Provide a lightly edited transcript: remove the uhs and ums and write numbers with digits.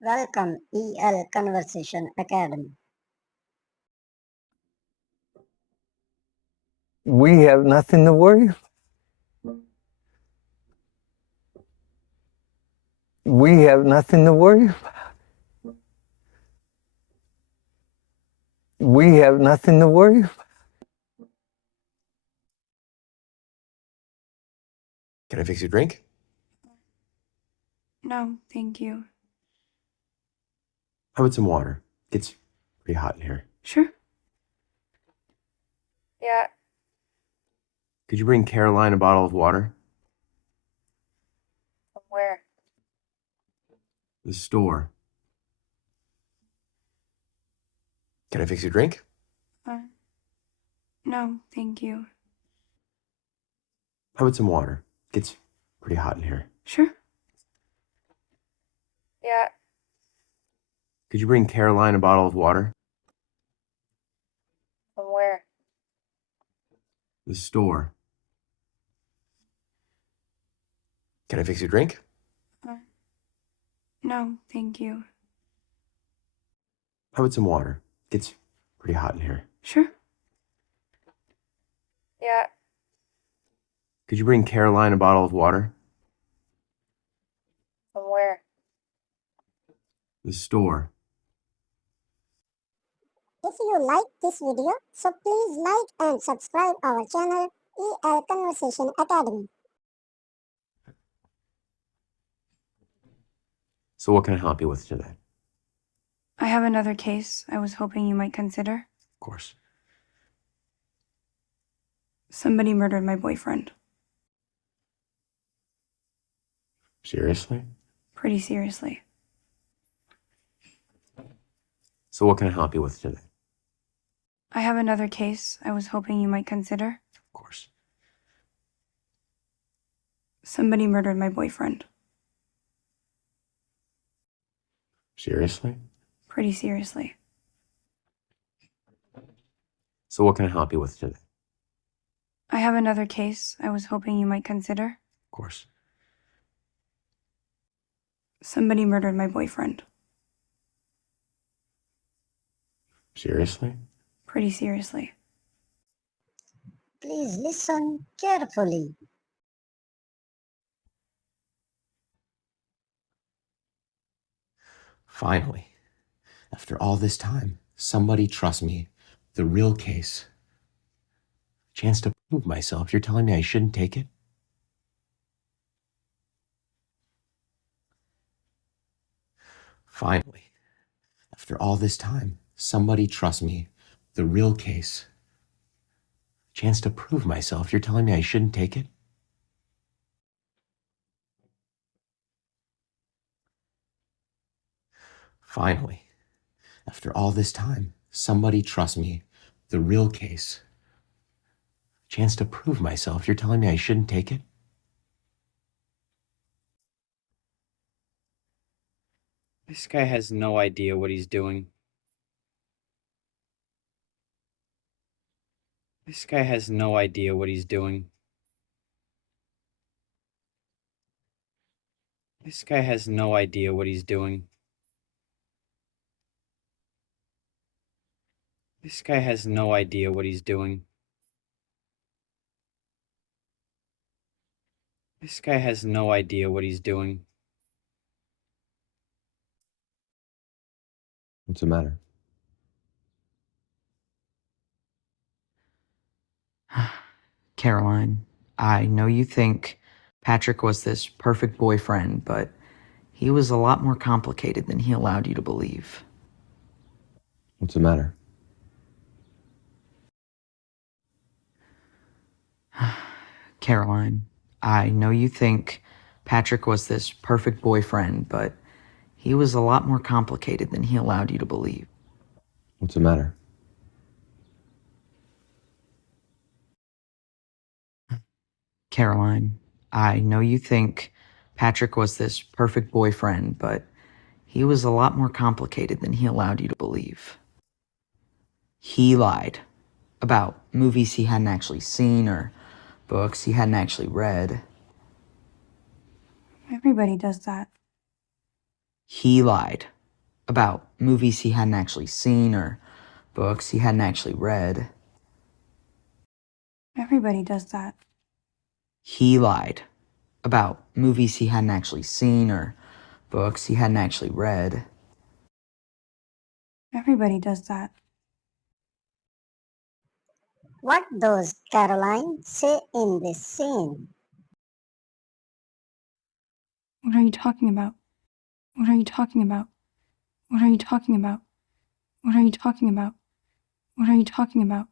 Welcome EL Conversation Academy. We have nothing to worry about. We have nothing to worry about. We have nothing to worry about. Can I fix your drink? No, thank you. How about some water? It's pretty hot in here. Sure. Yeah. Could you bring Caroline a bottle of water? From where? The store. Can I fix your drink? No, thank you. How about some water? It's pretty hot in here. Sure. Yeah. Could you bring Caroline a bottle of water? From where? The store. Can I fix your drink? No, thank you. How about some water? It's pretty hot in here. Sure. Yeah. Could you bring Caroline a bottle of water? From where? The store. If you like this video, so please like and subscribe our channel EL Conversation Academy. So what can I help you with today? I have another case I was hoping you might consider. Of course. Somebody murdered my boyfriend. Seriously? Pretty seriously. So what can I help you with today? I have another case I was hoping you might consider. Of course. Somebody murdered my boyfriend. Seriously? Pretty seriously. So what can I help you with today? I have another case I was hoping you might consider. Of course. Somebody murdered my boyfriend. Seriously? Pretty seriously. Please listen carefully. Finally, after all this time, somebody trusts me. The real case. Chance to prove myself. You're telling me I shouldn't take it? Finally, after all this time, somebody trusts me. The real case. Chance to prove myself. You're telling me I shouldn't take it? Finally, after all this time, somebody trusts me. The real case. Chance to prove myself. You're telling me I shouldn't take it? This guy has no idea what he's doing. This guy has no idea what he's doing. This guy has no idea what he's doing. This guy has no idea what he's doing. This guy has no idea what he's doing. What's the matter? Caroline, I know you think Patrick was this perfect boyfriend, but he was a lot more complicated than he allowed you to believe. What's the matter? Caroline, I know you think Patrick was this perfect boyfriend, but he was a lot more complicated than he allowed you to believe. What's the matter? Caroline, I know you think Patrick was this perfect boyfriend, but he was a lot more complicated than he allowed you to believe. He lied about movies he hadn't actually seen or books he hadn't actually read. Everybody does that. He lied about movies he hadn't actually seen or books he hadn't actually read. Everybody does that. He lied about movies he hadn't actually seen or books he hadn't actually read. Everybody does that. What does Caroline say in this scene? What are you talking about? What are you talking about? What are you talking about? What are you talking about? What are you talking about?